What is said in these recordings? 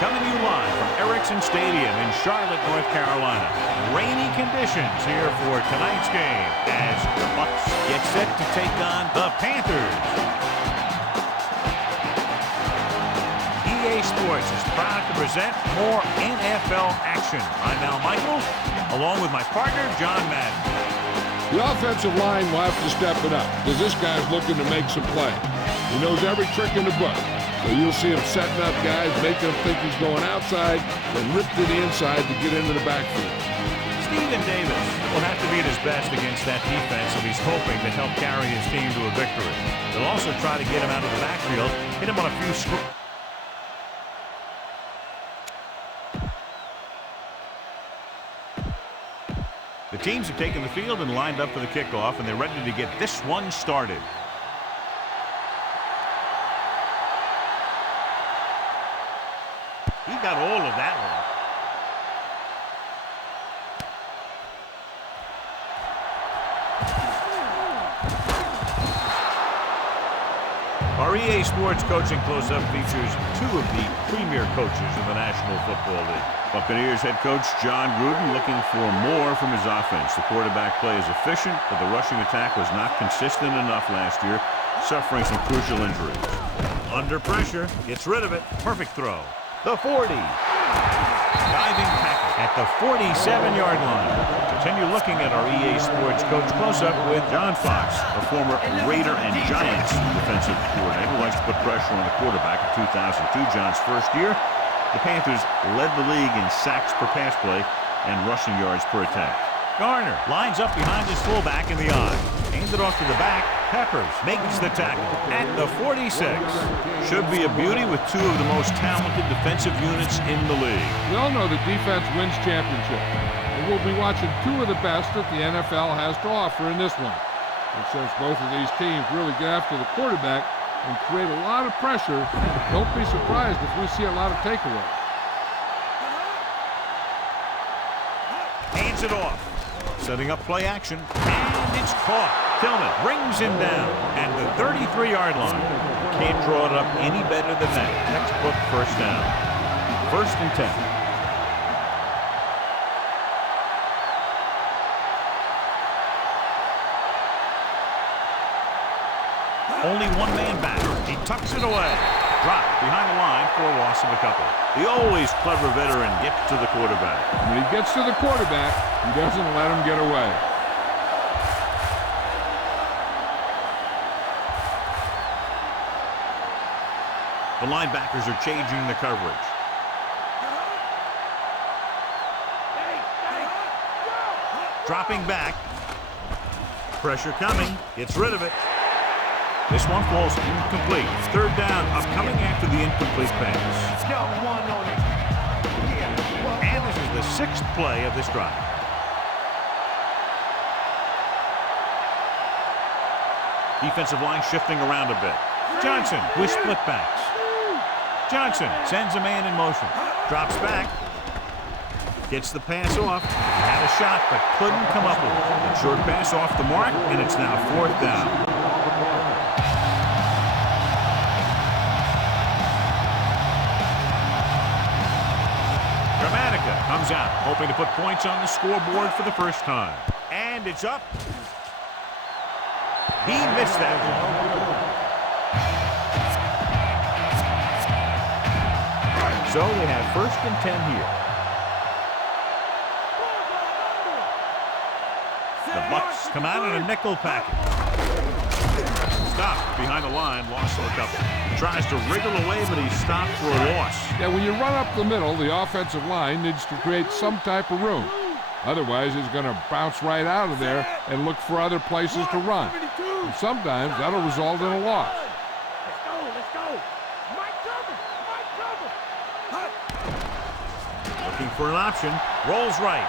Coming to you live from Erickson Stadium in Charlotte, North Carolina. Rainy conditions here for tonight's game as the Bucs get set to take on the Panthers. EA Sports is proud to present more NFL action. I'm Al Michaels, along with my partner, John Madden. The offensive line will have to step it up because this guy's looking to make some play. He knows every trick in the book. So you'll see him setting up guys, making them think he's going outside, then rip to the inside to get into the backfield. Stephen Davis will have to be at his best against that defense if he's hoping to help carry his team to a victory. They'll also try to get him out of the backfield, hit him on a few screws. The teams have taken the field and lined up for the kickoff, and they're ready to get this one started. He got all of that one. Our EA Sports Coaching Close-Up features two of the premier coaches in the National Football League. Buccaneers head coach John Gruden looking for more from his offense. The quarterback play is efficient, but the rushing attack was not consistent enough last year, suffering some crucial injuries. Under pressure, gets rid of it. Perfect throw. The 40. Diving tackle at the 47-yard line. Continue looking at our EA Sports Coach Close-Up with John Fox, a former Raider and Giants defensive coordinator, who likes to put pressure on the quarterback. In 2002, John's first year, the Panthers led the league in sacks per pass play and rushing yards per attempt. Garner lines up behind his fullback in the eye. Hands it off to the back. Peppers makes the tackle at the 46. Should be a beauty with two of the most talented defensive units in the league. We all know that defense wins championships, and we'll be watching two of the best that the NFL has to offer in this one. And since both of these teams really get after the quarterback and create a lot of pressure, don't be surprised if we see a lot of takeaways. Hands it off. Setting up play action, and it's caught. Tillman brings him down at the 33-yard line. Can't draw it up any better than that. Textbook first down. 1st and 10. Only one man back. He tucks it away. Dropped behind the line for a loss of a couple. The always clever veteran gets to the quarterback. When he gets to the quarterback, he doesn't let him get away. The linebackers are changing the coverage. Dropping back. Pressure coming. Gets rid of it. This one falls incomplete. 3rd down, coming after the incomplete pass. And this is the 6th play of this drive. Defensive line shifting around a bit. Johnson with split backs. Johnson sends a man in motion. Drops back. Gets the pass off. Had a shot, but couldn't come up with it. A short pass off the mark, and it's now 4th down. Comes out, hoping to put points on the scoreboard for the first time. And it's up. He missed that one. So they have 1st and 10 here. The Bucs come out in a nickel package. Stopped behind the line, loss of a couple. Tries to wriggle away, but he's stopped for a loss. Yeah, when you run up the middle, the offensive line needs to create some type of room. Otherwise, he's going to bounce right out of there and look for other places to run. And sometimes that'll result in a loss. Let's go. Looking for an option. Rolls right.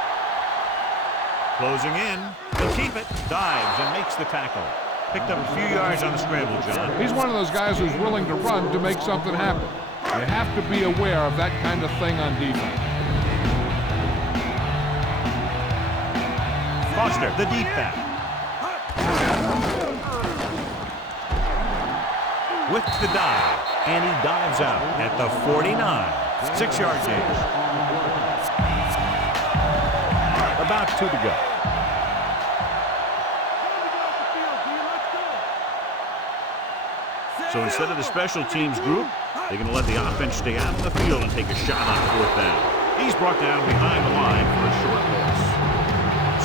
Closing in. He'll keep it. Dives and makes the tackle. Picked up a few yards on the scramble, John. He's one of those guys who's willing to run to make something happen. You have to be aware of that kind of thing on defense. Foster, the deep back. With the dive, and he dives out at the 49. 6-yard gain. About 2 to go. So instead of the special teams group, they're going to let the offense stay out in the field and take a shot on 4th down. He's brought down behind the line for a short loss.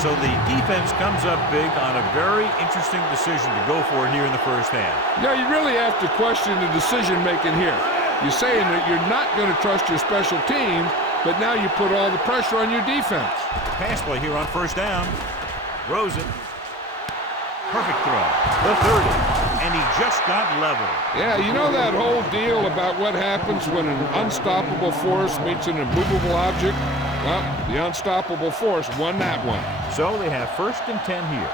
So the defense comes up big on a very interesting decision to go for it here in the first half. Yeah, you really have to question the decision-making here. You're saying that you're not going to trust your special teams, but now you put all the pressure on your defense. Pass play here on 1st down. Throws it. Perfect throw. The 30. And he just got level. Yeah, you know that whole deal about what happens when an unstoppable force meets an immovable object? Well, the unstoppable force won that one. So they have 1st and 10 here.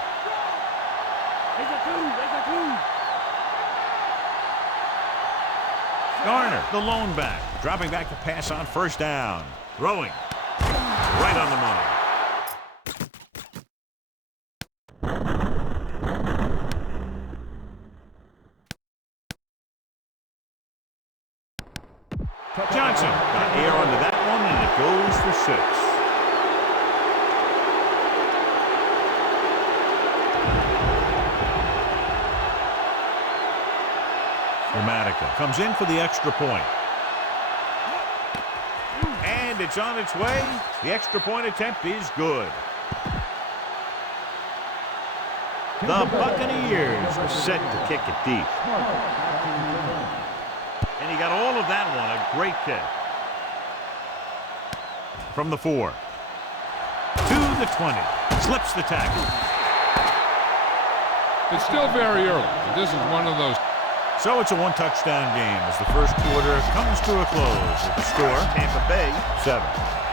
Garner, the lone back, dropping back to pass on 1st down. Throwing. Right on the money. Johnson got air onto that one, and it goes for 6. Dramatica comes in for the extra point. And it's on its way. The extra point attempt is good. The Buccaneers are set to kick it deep. And he got all of that one. A great kick. From the 4. To the 20. Slips the tackle. It's still very early. This is one of those. So it's a 1-touchdown game as the first quarter comes to a close. With the score, Tampa Bay 7,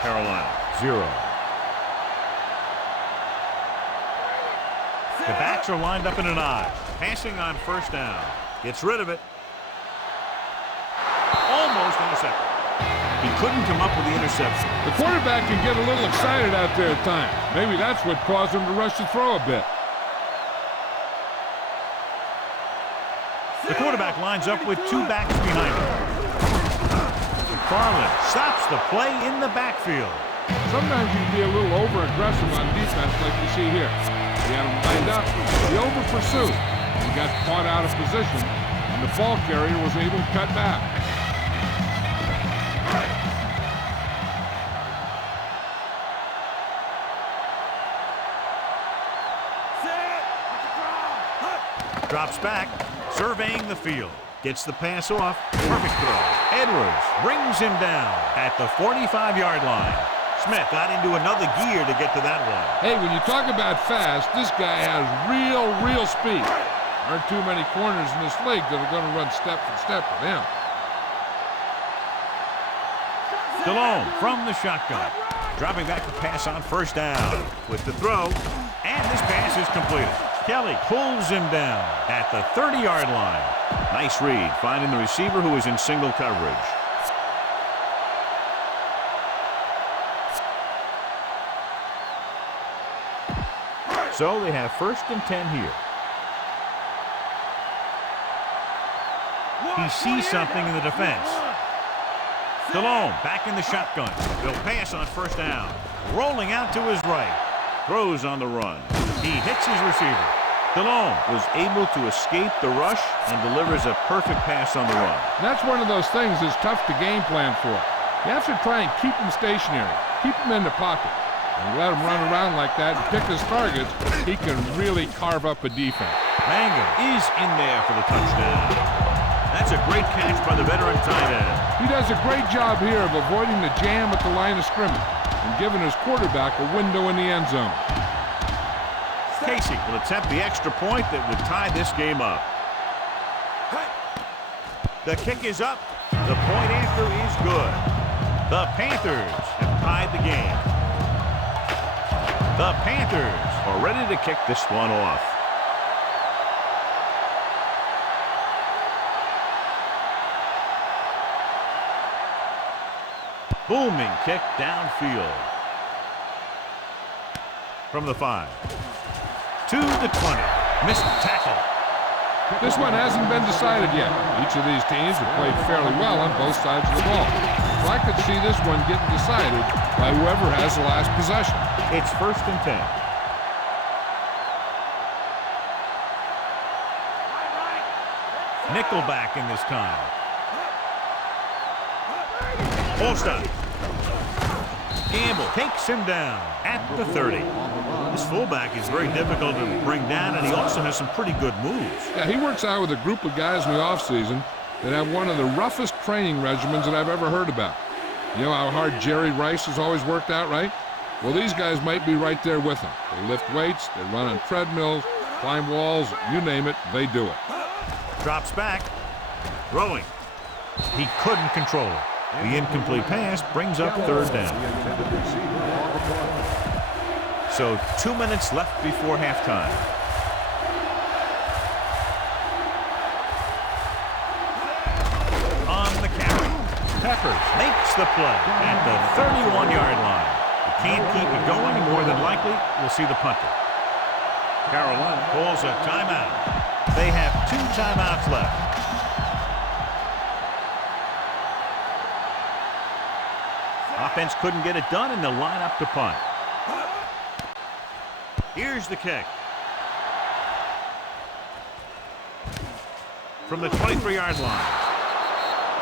Carolina 0. The backs are lined up in an I. Passing on 1st down. Gets rid of it. Almost intercepted. He couldn't come up with the interception. The quarterback can get a little excited out there at times. Maybe that's what caused him to rush the throw a bit. The quarterback lines up with 2 backs behind him. McFarland stops the play in the backfield. Sometimes you can be a little over-aggressive on defense like you see here. He had him lined up. He over-pursued. He got caught out of position, and the ball carrier was able to cut back. Drops back, surveying the field. Gets the pass off. Perfect throw. Edwards brings him down at the 45-yard line. Smith got into another gear to get to that one. Hey, when you talk about fast, this guy has real speed. There aren't too many corners in this league that are going to run step for step with him. Stallone from the shotgun. Dropping back to pass on 1st down. With the throw. And this pass is completed. Kelly pulls him down at the 30-yard line. Nice read, finding the receiver who is in single coverage. So they have 1st and 10 here. He sees something in the defense. Stallone back in the shotgun. They'll pass on 1st down. Rolling out to his right. Throws on the run. He hits his receiver. Stallone was able to escape the rush and delivers a perfect pass on the run. That's one of those things that's tough to game plan for. You have to try and keep him stationary, keep him in the pocket. And let him run around like that and pick his targets, he can really carve up a defense. Mangum is in there for the touchdown. That's a great catch by the veteran tight end. He does a great job here of avoiding the jam at the line of scrimmage and giving his quarterback a window in the end zone. Casey will attempt the extra point that would tie this game up. The kick is up. The point after is good. The Panthers have tied the game. The Panthers are ready to kick this one off. Booming kick downfield. From the 5. To the 20. Missed tackle. This one hasn't been decided yet. Each of these teams have played fairly well on both sides of the ball. So I could see this one getting decided by whoever has the last possession. It's 1st and 10. Nickelback in this time. Ball stop. Gamble takes him down at the 30. This fullback is very difficult to bring down, and he also has some pretty good moves. Yeah, he works out with a group of guys in the offseason that have one of the roughest training regimens that I've ever heard about. You know how hard Jerry Rice has always worked out, right? Well, these guys might be right there with him. They lift weights, they run on treadmills, climb walls, you name it, they do it. Drops back. Throwing. He couldn't control it. The incomplete pass brings up 3rd down. So 2 minutes left before halftime. On the carry. Peppers makes the play at the 31-yard line. You can't keep it going, and more than likely, we'll see the punter. Carolina calls a timeout. They have 2 timeouts left. Offense couldn't get it done, and they'll line up to punt. Here's the kick. From the 23-yard line.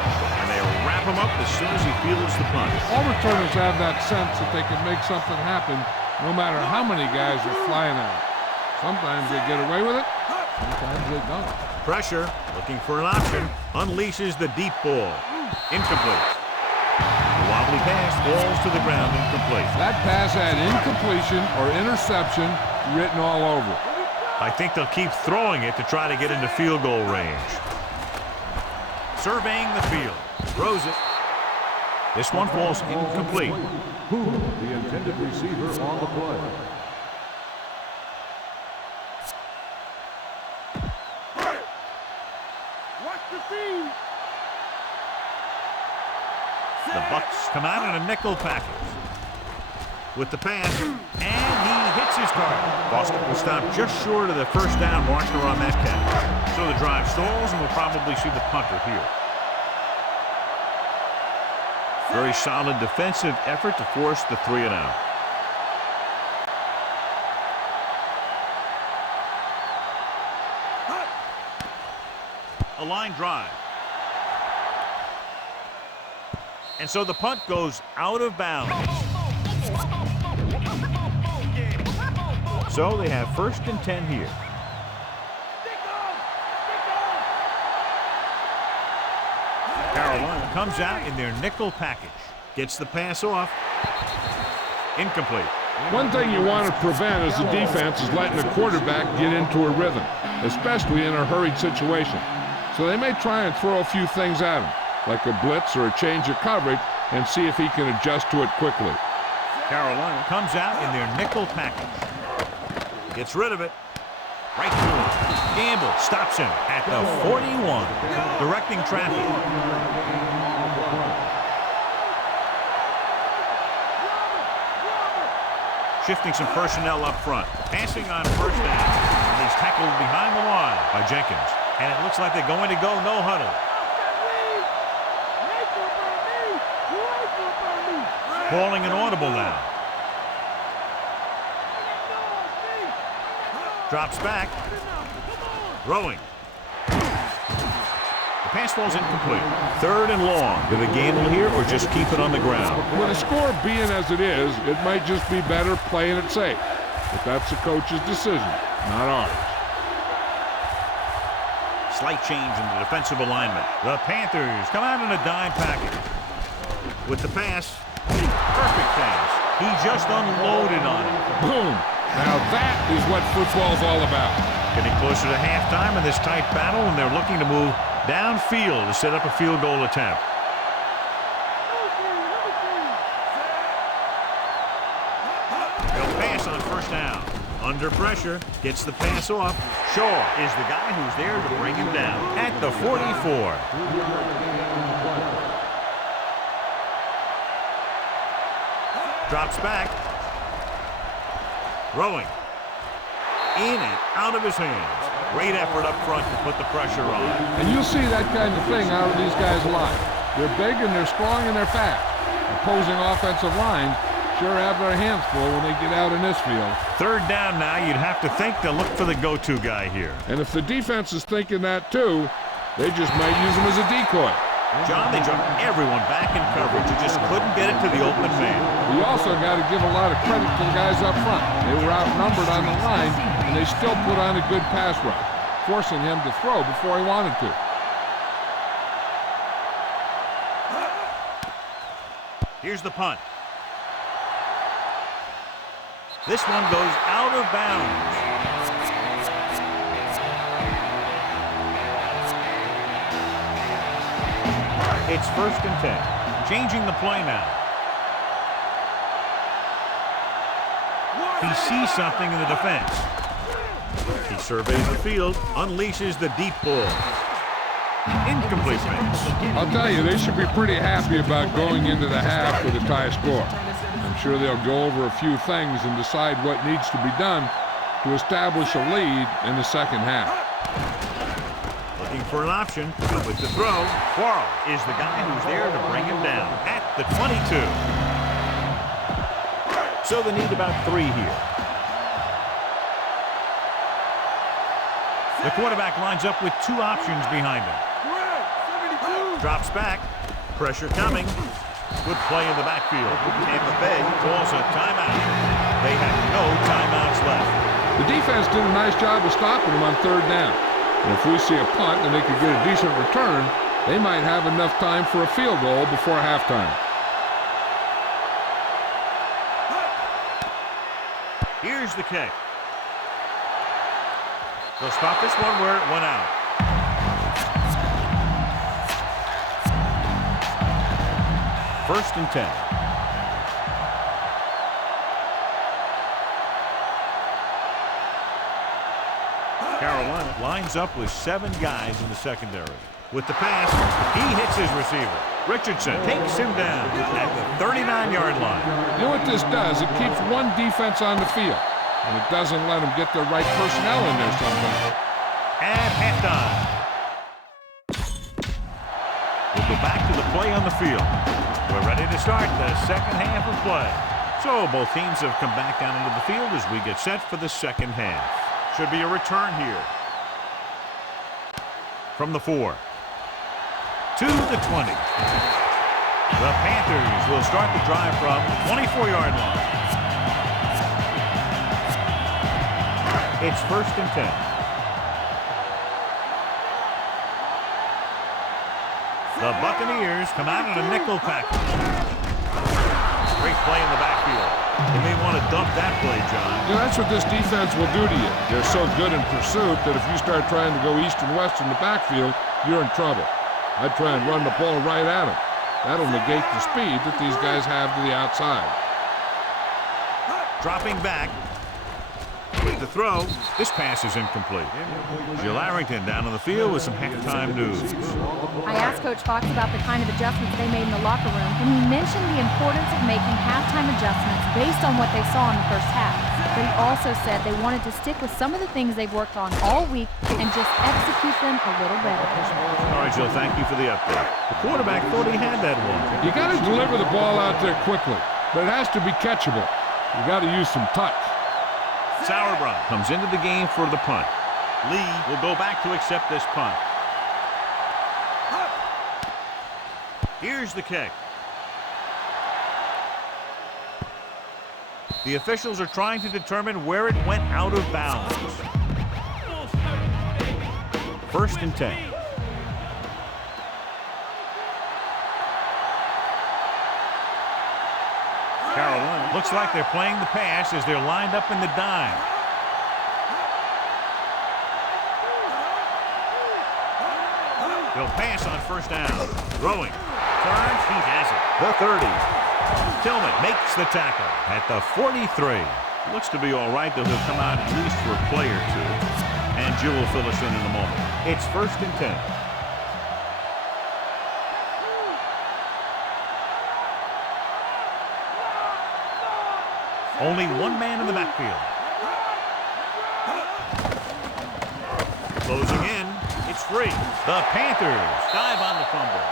And they wrap him up as soon as he fields the punt. All returners have that sense that they can make something happen no matter how many guys are flying out. Sometimes they get away with it, sometimes they don't. Pressure, looking for an option, unleashes the deep ball. Incomplete. The wobbly pass falls to the ground, incomplete. That pass had incompletion or interception written all over it. I think they'll keep throwing it to try to get into field goal range. Surveying the field. Throws it. This one falls incomplete. Who, the intended receiver on the play. Watch the field. The Bucs come out in a nickel package. With the pass, and he hits his target. Boston will stop just short of the 1st down marker on that catch. So the drive stalls, and we'll probably see the punter here. Very solid defensive effort to force the 3 and out. A line drive. And so the punt goes out of bounds. So they have 1st and 10 here. Carolina comes out in their nickel package. Gets the pass off. Incomplete. One thing you want to prevent as a defense is letting the quarterback get into a rhythm, especially in a hurried situation. So they may try and throw a few things at him, like a blitz or a change of coverage, and see if he can adjust to it quickly. Carolina comes out in their nickel package. Gets rid of it. Right through him. Gamble stops him at the 41, directing traffic. Shifting some personnel up front. Passing on 1st down. And he's tackled behind the line by Jenkins. And it looks like they're going to go no huddle. Calling an audible now. Drops back. Throwing. The pass falls incomplete. 3rd and long. Do they gamble here or just keep it on the ground? With the score being as it is, it might just be better playing it safe. But that's the coach's decision, not ours. Slight change in the defensive alignment. The Panthers come out in a dime package. With the pass. Perfect pass. He just unloaded on it. Boom. Now that is what football's all about. Getting closer to halftime in this tight battle, and they're looking to move downfield to set up a field goal attempt. They'll pass on 1st down. Under pressure, gets the pass off. Shaw is the guy who's there to bring him down at the 44. Drops back. Throwing. In and out of his hands. Great effort up front to put the pressure on. And you'll see that kind of thing out of these guys a lot. They're big and they're strong and they're fast. Opposing offensive lines sure have their hands full when they get out in this field. Third down now. You'd have to think they'll look for the go-to guy here. And if the defense is thinking that too, they just might use him as a decoy. John, they dropped everyone back in coverage. You just couldn't get it to the open man. You also got to give a lot of credit to the guys up front. They were outnumbered on the line, and they still put on a good pass rush, forcing him to throw before he wanted to. Here's the punt. This one goes out of bounds. It's 1st and 10. Changing the play now. He sees something in the defense. He surveys the field, unleashes the deep ball. Incomplete pass. I'll tell you, they should be pretty happy about going into the half with a tie score. I'm sure they'll go over a few things and decide what needs to be done to establish a lead in the second half. Looking for an option with the throw. Quarles is the guy who's there to bring him down at the 22. So they need about 3 here. The quarterback lines up with 2 options behind him. Drops back. Pressure coming. Good play in the backfield. Tampa Bay calls a timeout. They have no timeouts left. The defense did a nice job of stopping him on 3rd down. And if we see a punt and they could get a decent return, they might have enough time for a field goal before halftime. Here's the kick. They'll stop this one where it went out. First and 10. Carolina lines up with 7 guys in the secondary. With the pass, he hits his receiver. Richardson takes him down at the 39-yard line. You know what this does? It keeps one defense on the field, and it doesn't let them get the right personnel in there sometimes. At halftime. We'll go back to the play on the field. We're ready to start the second half of play. So both teams have come back down into the field as we get set for the second half. Should be a return here. From the 4. To the 20. The Panthers will start the drive from the 24-yard line. It's 1st and 10. The Buccaneers come out in a nickel package. Great play in the backfield. You may want to dump that play, John. Yeah, that's what this defense will do to you. They're so good in pursuit that if you start trying to go east and west in the backfield, you're in trouble. I'd try and run the ball right at them. That'll negate the speed that these guys have to the outside. Dropping back. With the throw, this pass is incomplete. Jill Arrington down on the field with some halftime news. I asked Coach Fox about the kind of adjustments they made in the locker room, and he mentioned the importance of making halftime adjustments based on what they saw in the first half. But he also said they wanted to stick with some of the things they've worked on all week and just execute them a little better. All right, Jill, thank you for the update. The quarterback thought he had that one. You got to deliver the ball out there quickly, but it has to be catchable. You got to use some touch. Sauerbrunn comes into the game for the punt. Lee will go back to accept this punt. Here's the kick. The officials are trying to determine where it went out of bounds. 1st and 10. Carolina looks like they're playing the pass as they're lined up in the dime. They'll pass on 1st down. Throwing. Turns. He has it. The 30. Tillman makes the tackle at the 43. Looks to be all right, though he'll come out at least for a play or 2. And Jill will fill us in a moment. It's 1st and 10. Only one man in the backfield. Closing in. It's free. The Panthers dive on the fumble.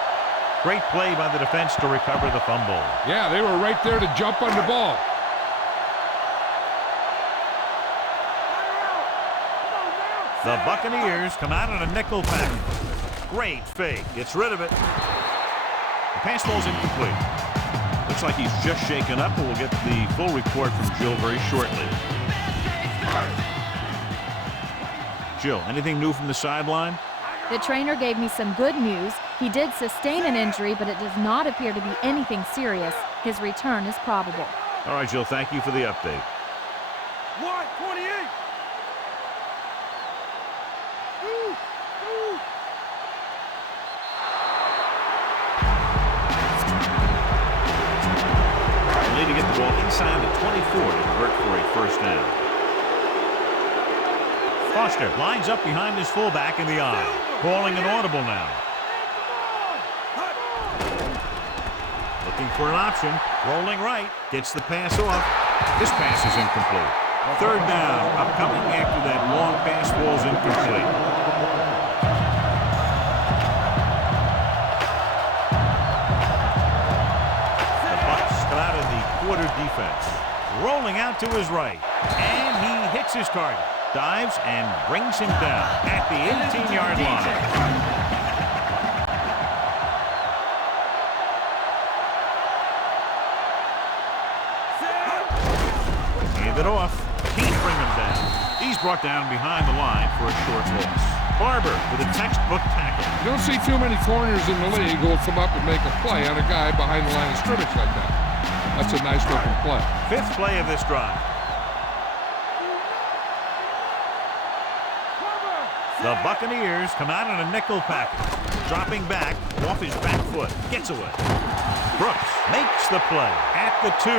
Great play by the defense to recover the fumble. Yeah, they were right there to jump on the ball. The Buccaneers come out on a nickel pack. Great fake. Gets rid of it. The pass ball's incomplete. Looks like he's just shaken up, and we'll get the full report from Jill very shortly. Jill, anything new from the sideline? The trainer gave me some good news. He did sustain an injury, but it does not appear to be anything serious. His return is probable. All right, Jill, thank you for the update. 128. They need to get the ball inside the 24 to convert for a first down. Foster lines up behind his fullback in the eye. Calling an audible now. Looking for an option. Rolling right. Gets the pass off. This pass is incomplete. Third down. Upcoming after that long pass falls incomplete. The Bucs come out of the quarter defense. Rolling out to his right. And he hits his target. Dives and brings him down at the 18-yard line. Hand it off. Can't bring him down. He's brought down behind the line for a short loss. Barber with a textbook tackle. You don't see too many corners in the league who will come up and make a play on a guy behind the line of scrimmage like that. That's a nice looking play. Fifth play of this drive. The Buccaneers come out in a nickel package. Dropping back off his back foot. Gets away. Brooks makes the play at the 2.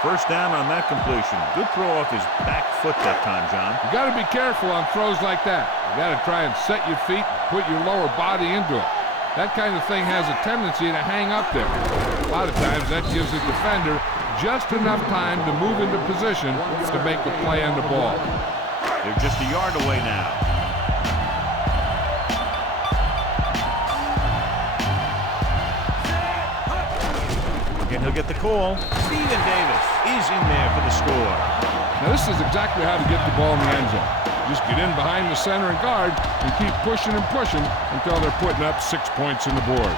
First down on that completion. Good throw off his back foot that time, John. You got to be careful on throws like that. You got to try and set your feet and put your lower body into it. That kind of thing has a tendency to hang up there. A lot of times that gives the defender just enough time to move into position to make a play on the ball. They're just a yard away now. And he'll get the call. Stephen Davis is in there for the score. Now this is exactly how to get the ball in the end zone. Just get in behind the center and guard and keep pushing and pushing until they're putting up 6 points in the board.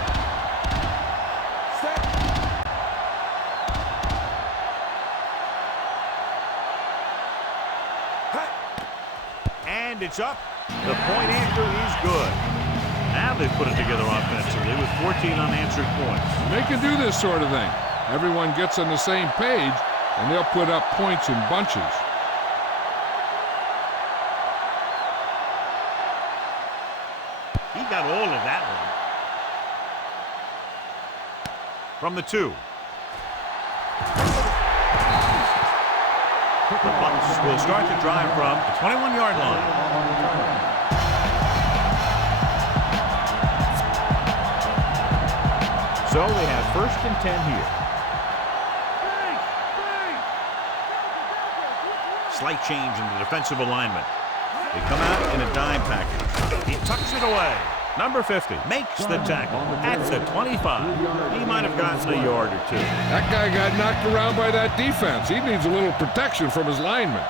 And it's up. The point after is good. Now they've put it together offensively with 14 unanswered points. They can do this sort of thing. Everyone gets on the same page, and they'll put up points in bunches. He got all of that one. From the 2. The Bucs will start to drive from the 21-yard line. So they have first and 10 here. Slight change in the defensive alignment. They come out in a dime package. He tucks it away. Number 50 makes the tackle at the 25. He might have gotten a yard or two. That guy got knocked around by that defense. He needs a little protection from his linemen.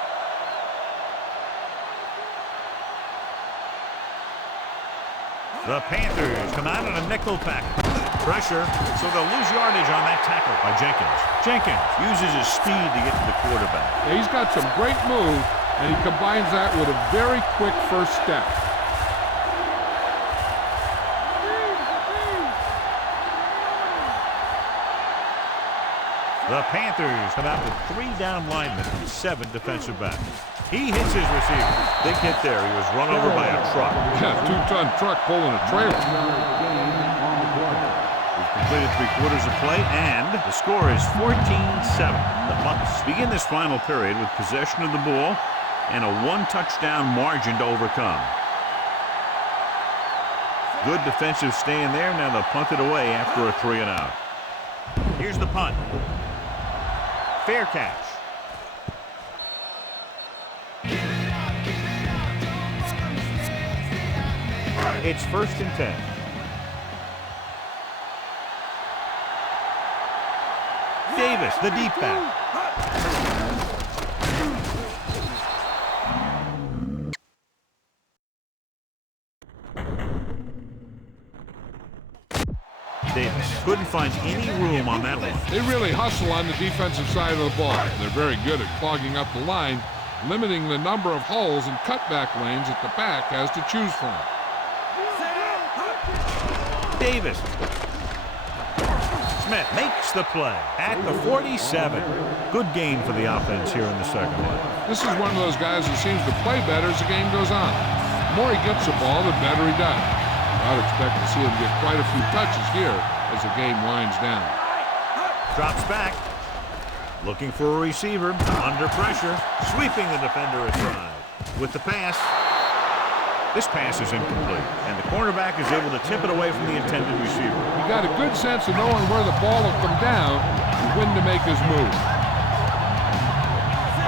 The Panthers come out in a nickel pack. Pressure, so they'll lose yardage on that tackle by Jenkins. Jenkins uses his speed to get to the quarterback. Yeah, he's got some great move, and he combines that with a very quick first step. The Panthers come out with 3 down linemen and 7 defensive backs. He hits his receiver. Big hit there. He was run over by a truck. Yeah, 2-ton truck pulling a trailer. We've completed 3/4 of play, and the score is 14-7. The Bucs begin this final period with possession of the ball and a 1-touchdown margin to overcome. Good defensive stand there. Now they'll punt it away after a 3-and-out. Here's the punt. Fair catch. It's 1st and 10. Davis, the deep back. Davis couldn't find any room on that one. They really hustle on the defensive side of the ball. They're very good at clogging up the line, limiting the number of holes and cutback lanes that the back has to choose from. Davis. Smith makes the play at the 47. Good gain for the offense here in the second half. This is one of those guys who seems to play better as the game goes on. The more he gets the ball, the better he does. I'd expect to see him get quite a few touches here as the game winds down. Drops back. Looking for a receiver. Under pressure. Sweeping the defender aside. With the pass. This pass is incomplete, and the cornerback is able to tip it away from the intended receiver. He got a good sense of knowing where the ball will come down and when to make his move.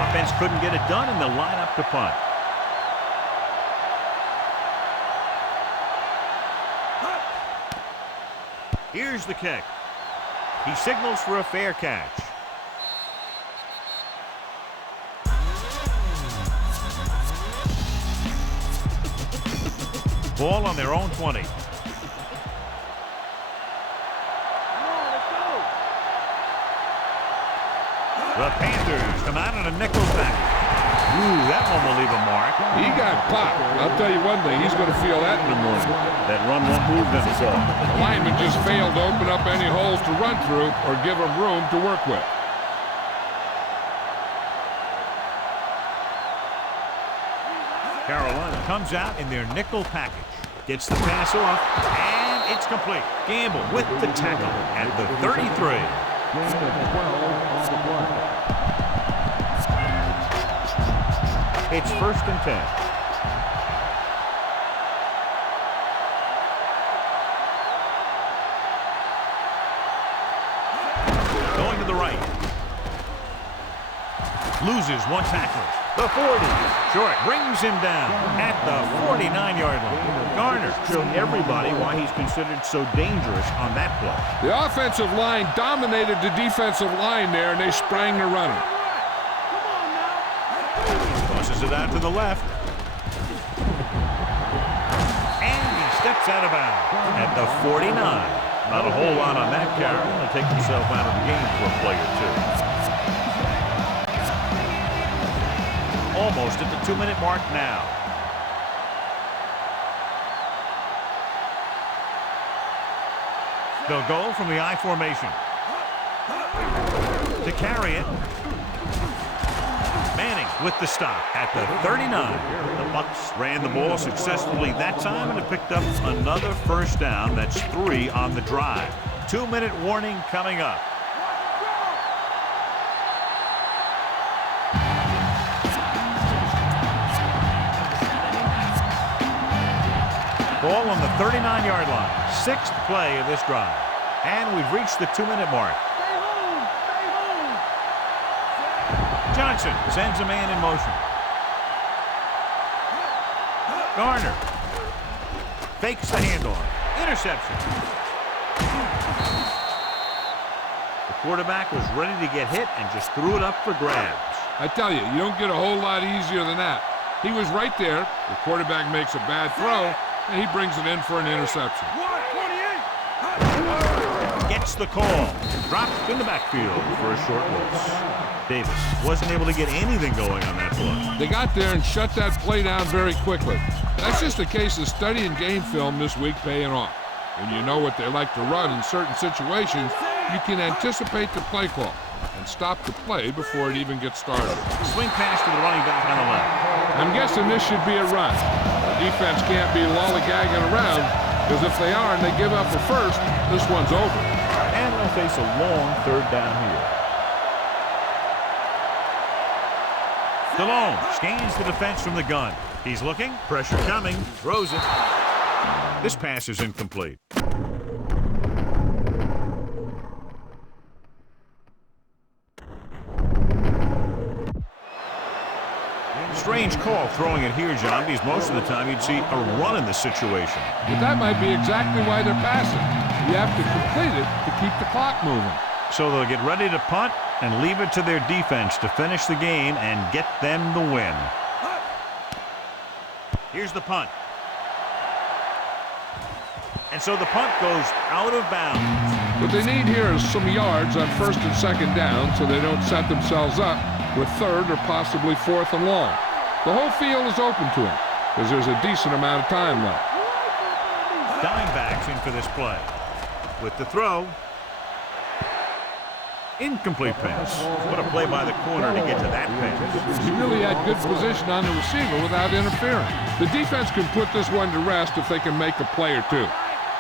Offense couldn't get it done, and they'll line up to punt. Here's the kick. He signals for a fair catch. Ball on their own 20. The Panthers come out in a nickel back. Ooh, that one will leave a mark. He got popped. I'll tell you one thing, he's going to feel that in the morning. That run won't move them so. The lineman just failed to open up any holes to run through or give him room to work with. Carolina comes out in their nickel package. Gets the pass off, and it's complete. Gamble with the tackle at the 33. It's 1st and 10. Going to the right. Loses one tackler. The 40. Short brings him down at the 49-yard line. Garner showed everybody why he's considered so dangerous on that play. The offensive line dominated the defensive line there, and they sprang the runner. Tosses it out to the left. And he steps out of bounds at the 49. Not a whole lot on that carry. Going to take himself out of the game for a play or two. Almost at the 2-minute mark now. They'll go from the I formation. To carry it. Manning with the stop at the 39. The Bucs ran the ball successfully that time, and it picked up another first down. That's 3 on the drive. 2-minute warning coming up. Ball on the 39-yard line. 6th play of this drive. And we've reached the 2-minute mark. Johnson sends a man in motion. Garner fakes the handoff. Interception. The quarterback was ready to get hit and just threw it up for grabs. I tell you, you don't get a whole lot easier than that. He was right there. The quarterback makes a bad throw, and he brings it in for an interception. Gets the call. Dropped in the backfield for a short loss. Davis wasn't able to get anything going on that play. They got there and shut that play down very quickly. That's just a case of studying game film this week paying off. When you know what they like to run in certain situations, you can anticipate the play call and stop the play before it even gets started. Swing pass to the running back on the left. I'm guessing this should be a run. The defense can't be lollygagging around, because if they are and they give up a first, this one's over. And they'll face a long 3rd down here. Stallone scans the defense from the gun. He's looking, pressure coming, throws it. This pass is incomplete. Strain strange call throwing it here, John, because most of the time you'd see a run in this situation. But that might be exactly why they're passing. You have to complete it to keep the clock moving. So they'll get ready to punt and leave it to their defense to finish the game and get them the win. Here's the punt. And so the punt goes out of bounds. What they need here is some yards on 1st and 2nd down so they don't set themselves up with 3rd or possibly 4th and long. The whole field is open to them because there's a decent amount of time left. Dimebacks in for this play. With the throw. Incomplete pass. What a play by the corner to get to that pass. He really had good position on the receiver without interfering. The defense can put this one to rest if they can make a play or two.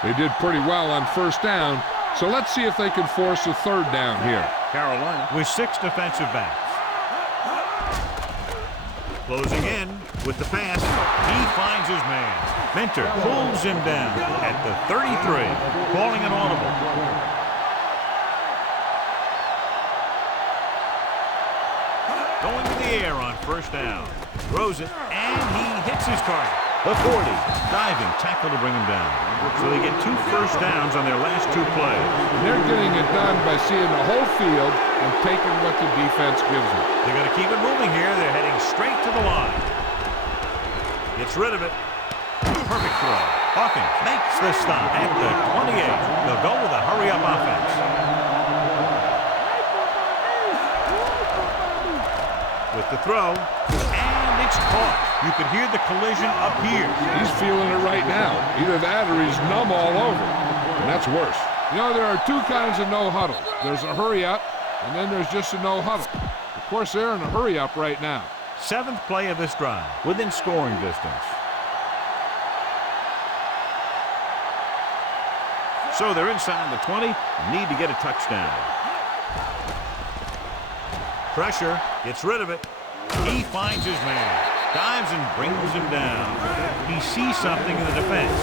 They did pretty well on 1st down, so let's see if they can force a 3rd down here. Carolina with 6 defensive backs. Closing in with the pass. He finds his man. Minter pulls him down at the 33, calling an audible. Going to the air on 1st down. Throws it, and he hits his target. The 40. Diving tackle to bring him down. So they get 2 first downs on their last 2 plays. They're getting it done by seeing the whole field and taking what the defense gives them. They're going to keep it moving here. They're heading straight to the line. Gets rid of it. Perfect throw. Hawkins makes the stop at the 28. They'll go with a hurry-up offense. With the throw, and it's caught. You could hear the collision up here. He's feeling it right now. Either that or he's numb all over, and that's worse. You know, there are 2 kinds of no huddle. There's a hurry-up, and then there's just a no huddle. Of course, they're in a hurry-up right now. 7th play of this drive, within scoring distance. So they're inside the 20, need to get a touchdown. Pressure, gets rid of it. He finds his man. Dives and brings him down. He sees something in the defense.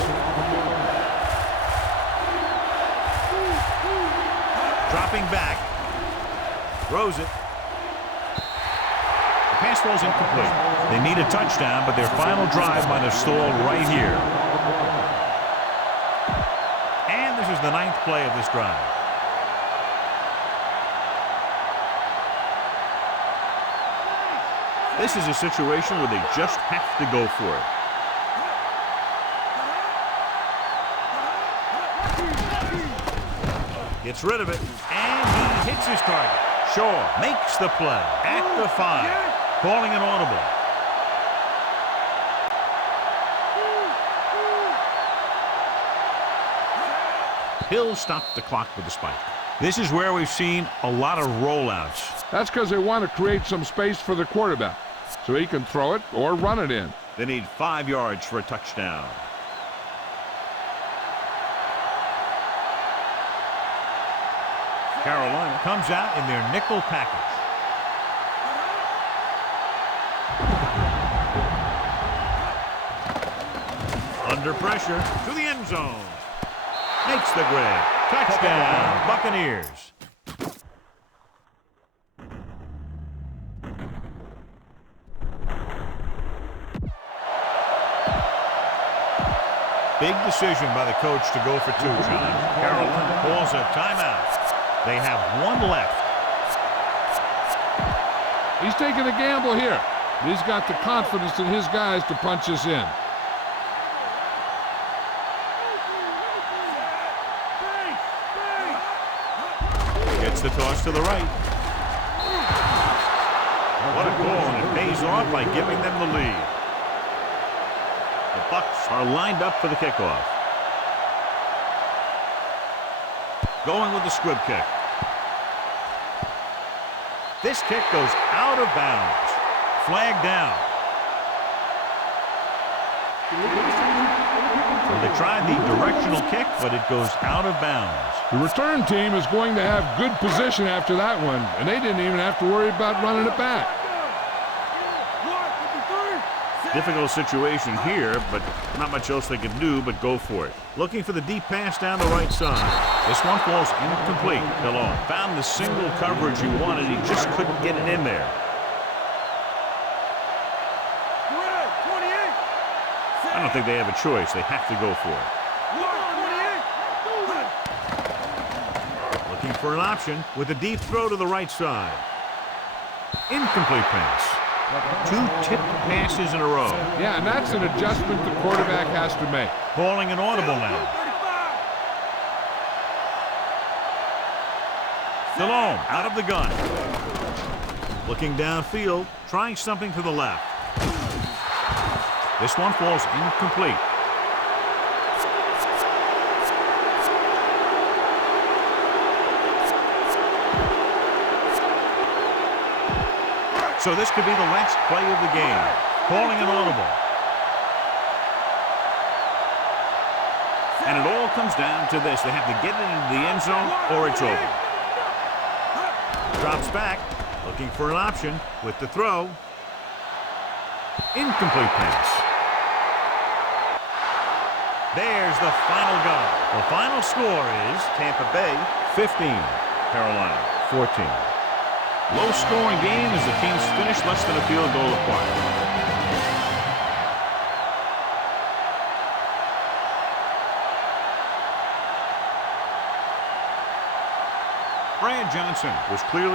Dropping back. Throws it. The pass falls incomplete. They need a touchdown, but their final drive might have stalled right here. And this is the 9th play of this drive. This is a situation where they just have to go for it. Gets rid of it, and he hits his target. Shaw makes the play at the 5, calling an audible. Hill stopped the clock with the spike. This is where we've seen a lot of rollouts. That's because they want to create some space for the quarterback so he can throw it or run it in. They need 5 yards for a touchdown. Carolina comes out in their nickel package. Under pressure to the end zone. Makes the grab. Touchdown, Buccaneers. Big decision by the coach to go for 2, John. Carolina calls a timeout. They have 1 left. He's taking a gamble here. He's got the confidence in his guys to punch us in. Gets the toss to the right. What a call, and it pays off by giving them the lead. The Bucs are lined up for the kickoff. Going with the squib kick. This kick goes out of bounds. Flag down. So they tried the directional kick, but it goes out of bounds. The return team is going to have good position after that one, and they didn't even have to worry about running it back. Difficult situation here, but not much else they can do but go for it. Looking for the deep pass down the right side. This one falls incomplete. Hello. Found the single coverage he wanted. He just couldn't get it in there. don't think they have a choice. They have to go for it. 1, 28. Looking for an option with a deep throw to the right side. Incomplete pass. 2 tipped passes in a row. Yeah, and that's an adjustment the quarterback has to make. Calling an audible now. 35. Delhomme out of the gun. Looking downfield, trying something to the left. This one falls incomplete. So this could be the last play of the game. Calling an audible. And it all comes down to this. They have to get it into the end zone or it's over. Drops back, looking for an option with the throw. Incomplete pass. There's the final goal. The final score is Tampa Bay 15, Carolina 14. Low-scoring game as the teams finish less than a field goal apart. Brad Johnson was clearly